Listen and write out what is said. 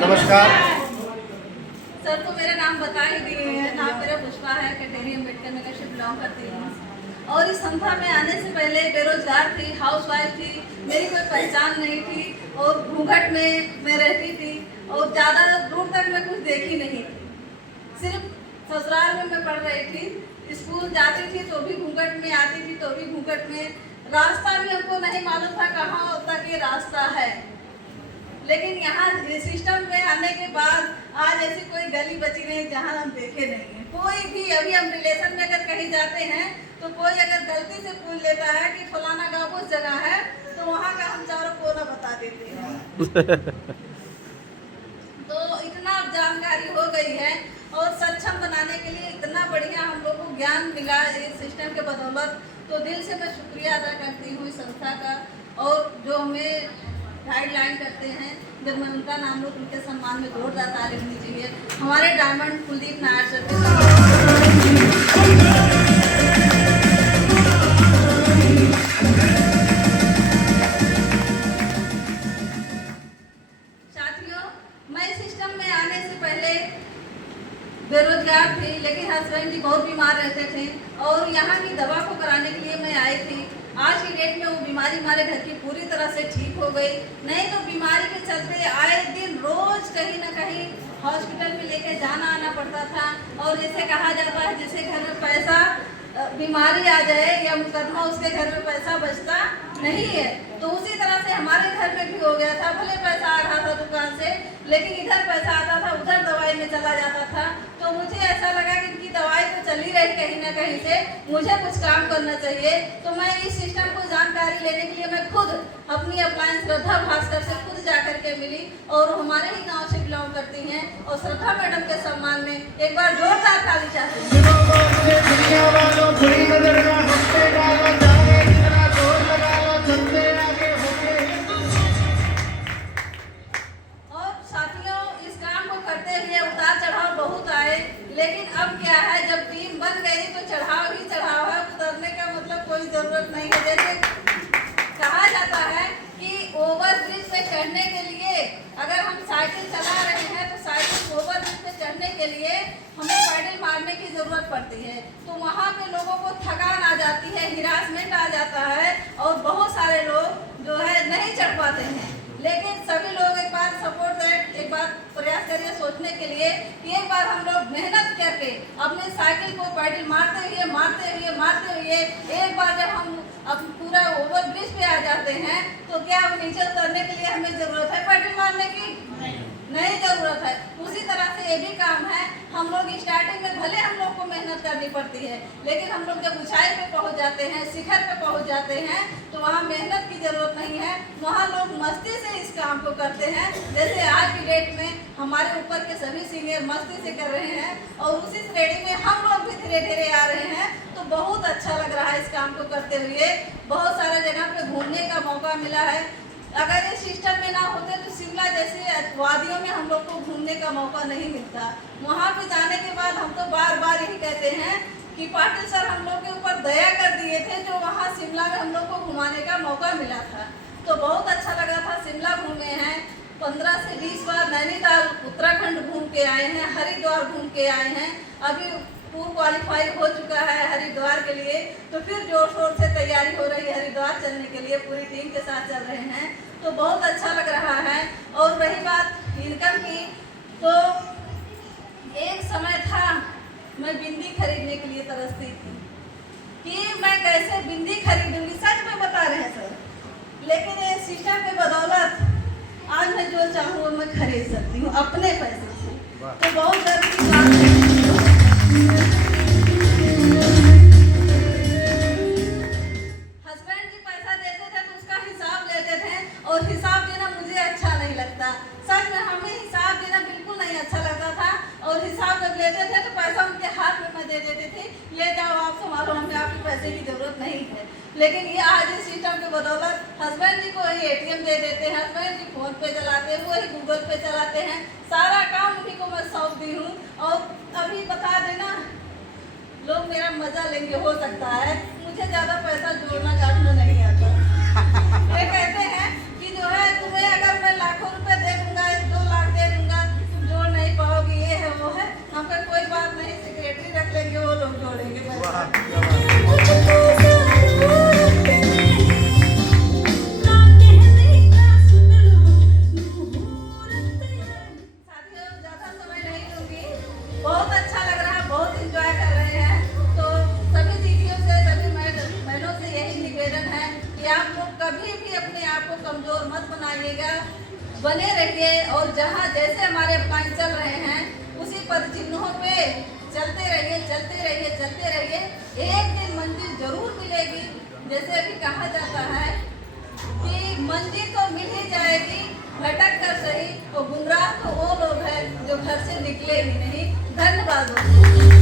नमस्कार सर, तो मेरा नाम बता ही दिए हैं। नाम मेरा पुष्पा है, कटेरी अम्बेडकर नगर से बिलोंग करती हूँ। और इस संस्था में आने से पहले बेरोजगार थी, हाउसवाइफ थी, मेरी कोई पहचान नहीं थी और घूंघट में मैं रहती थी और ज़्यादा दूर तक मैं कुछ देखी नहीं थी। सिर्फ ससुराल में मैं पढ़ रही थी, स्कूल जाती थी तो भी घूंघट में, आती थी तो भी घूंघट में। रास्ता भी हमको नहीं मालूम था कहाँ तक ये रास्ता है। लेकिन यहाँ सिस्टम में आने के बाद आज ऐसी कोई गली बची नहीं जहाँ हम देखे नहीं है। कोई भी, अभी हम रिलेशन में अगर कहीं जाते हैं तो कोई अगर गलती से पूछ लेता है कि फलाना गाँव उस जगह है, तो वहाँ का हम चारों कोना बता देते हैं। तो इतना अब जानकारी हो गई है और सक्षम बनाने के लिए इतना बढ़िया हम लोग को ज्ञान मिला इस सिस्टम के बदौलत। तो दिल से मैं शुक्रिया अदा करती हूँ इस संस्था का, और जो हमें गाइडलाइन करते हैं। जब मैं उनका नाम लूँ, उनके सम्मान में जोरदार तारीफ दीजिए। हमारे डायमंड कुलदीप नायर सर। साथियों, मैं सिस्टम में आने से पहले बेरोजगार थी, लेकिन हस्बैंड जी बहुत बीमार रहते थे और यहाँ की दवा को कराने के लिए मैं आई थी। आज की डेट में वो बीमारी हमारे घर की पूरी तरह से ठीक हो गई। नहीं तो बीमारी के चलते आए दिन रोज कहीं ना कहीं हॉस्पिटल में लेके जाना आना पड़ता था। और जैसे कहा जाता है, जिसके घर में पैसा, बीमारी आ जाए या मुकदमा, उसके घर में पैसा बचता नहीं है। तो उसी तरह से हमारे घर में भी हो गया था। भले पैसा आ रहा था दुकान से, लेकिन इधर पैसा आता था, उधर दवाई में चला जाता था। तो मुझे ऐसा लगा कि इनकी दवाई तो चली रही कहीं ना कहीं से, मुझे कुछ काम करना चाहिए। तो मैं इस सिस्टम को जानकारी लेने के लिए मैं खुद अपनी अपलाइन श्रद्धा भास्कर से खुद जाकर के मिली, और हमारे ही गांव से बिलोंग करती हैं। और श्रद्धा मैडम के सम्मान में एक बार जोरदार ताली चाहती हूँ। और साथियों, इस काम को करते हुए उतार चढ़ाव बहुत आए, लेकिन अब क्या है, जब टीम बन गई तो चढ़ाव ही चढ़ाव है। उतरने का मतलब कोई जरूरत नहीं है। जैसे कहा जाता है कि ओवरब्रिज पे चढ़ने के लिए, अगर हम साइकिल चला रहे हैं तो साइकिल ओवरब्रिज पे चढ़ने के लिए हमें पैडल मारने की जरूरत पड़ती है। तो वहाँ पे लोगों को थकान आ जाती है, हिरासमेंट आ जाता है, और बहुत सारे लोग जो है नहीं चढ़ पाते हैं। लेकिन सभी लोग एक बार सपोर्ट करें, एक बार प्रयास करिए सोचने के लिए कि एक बार हम लोग मेहनत करके अपने साइकिल को पैडल मारते हुए एक बार जब हम अब पूरा ओवरब्रिज पे आ जाते हैं, तो क्या अब नीचे उतरने के लिए हमें जरूरत है पैडल मारने की? नहीं जरूरत है। उसी तरह से ये भी काम है। हम लोग स्टार्टिंग में भले हम लोग को मेहनत करनी पड़ती है, लेकिन हम लोग जब ऊंचाई पे पहुंच जाते हैं, शिखर पे पहुंच जाते हैं, तो वहाँ मेहनत की जरूरत नहीं है। वहाँ लोग मस्ती से इस काम को करते हैं। जैसे आज की डेट में हमारे ऊपर के सभी सीनियर मस्ती से कर रहे हैं, और उसी श्रेणी में हम लोग भी धीरे धीरे आ रहे हैं। तो बहुत अच्छा लग रहा है इस काम को करते हुए। बहुत सारे जगह पे घूमने का मौका मिला है। अगर ये सिस्टम में ना होते तो शिमला जैसे वादियों में हम लोग को घूमने का मौका नहीं मिलता। वहाँ पे जाने के बाद हम तो बार बार यही कहते हैं कि पाटिल सर हम लोग के ऊपर दया कर दिए थे, जो वहाँ शिमला में हम लोग को घुमाने का मौका मिला था। तो बहुत अच्छा लगा था। शिमला घूमे हैं, 15 से 20 बार नैनीताल उत्तराखंड घूम के आए हैं, हरिद्वार घूम के आए हैं। अभी पूर्व क्वालिफाई हो चुका है हरिद्वार के लिए, तो फिर जोर शोर से तैयारी हो रही है हरिद्वार चलने के लिए। पूरी टीम के साथ चल रहे हैं, तो बहुत अच्छा लग रहा है। और रही बात इनकम की, तो एक समय था मैं बिंदी खरीदने के लिए तरसती थी कि मैं कैसे बिंदी खरीदूंगी। सच में बता रहे हैं सर। लेकिन ये सिस्टम के बदौलत आज मैं जो चाहूँ वो मैं खरीद सकती हूँ अपने पैसे से। तो बहुत गर्व की बात है। हस्बैंड जी पैसा देते थे तो उसका हिसाब लेते थे, और हिसाब देना मुझे अच्छा नहीं लगता। सच में हमें हिसाब देना बिल्कुल नहीं अच्छा लगता था। और हिसाब जब लेते थे तो पैसा उनके हाथ में मैं दे देती थी, ले जाओ आप संभालो, हमें आपके पैसे की जरूरत नहीं है। लेकिन ये आज इस सिस्टम के बदौलत हस्बैंड जी को ही एटीएम दे देते हैं, हस्बैंड जी फोन पे चलाते हैं, वो ही गूगल पे चलाते हैं। सारा काम उन्हीं को मैं सौंप दी हूँ। और अभी बता देना, लोग मेरा मजा लेंगे, हो सकता है मुझे ज्यादा पैसा जोड़ना काटना नहीं आता। ये कहते हैं कि जो है तुम्हें अगर मैं लाखों रुपए दे दूंगा, 2 लाख दे दूंगा, मत बनाइएगा, बने रहिए और जहाँ जैसे हमारे प्लान चल रहे हैं उसी पद चिन्हों पे चलते रहिए, चलते रहिए, चलते रहिए। एक दिन मंजिल जरूर मिलेगी। जैसे अभी कहा जाता है कि मंजिल तो मिल ही जाएगी, भटक कर सही, तो गुमराह तो वो लोग हैं जो घर से निकले ही नहीं। धन्यवाद।